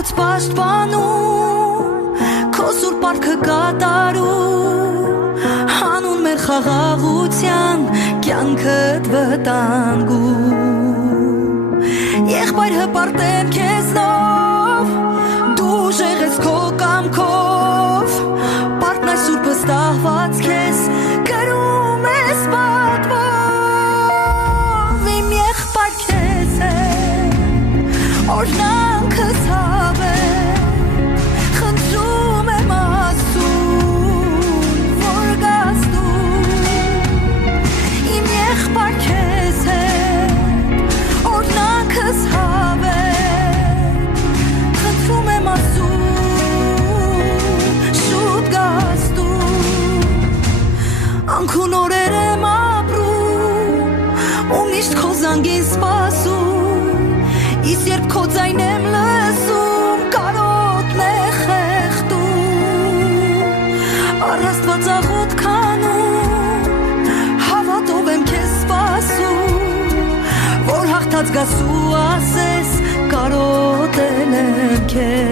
հայոց պաշտպանում, քո սուրբ պարքը կատարում, հանուն մեր խաղաղության կյանքդ վտանգում։ Եղբայր հպարտեմ քեզնով, դու ուժեղես քո կամքով, պարտն այս սուրբը ստահված քեզ կրում ես պատվով, իմ եղբայր քեզ է, օրհնանքս հավեր, խնդրում եմ Աստծուն, որ գաս դու, իմ եղբայր քեզ է, օրհնանքս հավեր, խնդրում եմ Աստծուն, շուտ գաս դու, անքուն օրեր եմ ապրում, ու միշտ քո զանգին սպասում, իսկ երբ քո ձայն եմ լսում, կարոտն է խեղդում, առ Աստված աղոտ քանում, հավատով եմ քեզ սպասում, որ հաղթած գաս ու ասես, կարոտել եմ քեզ։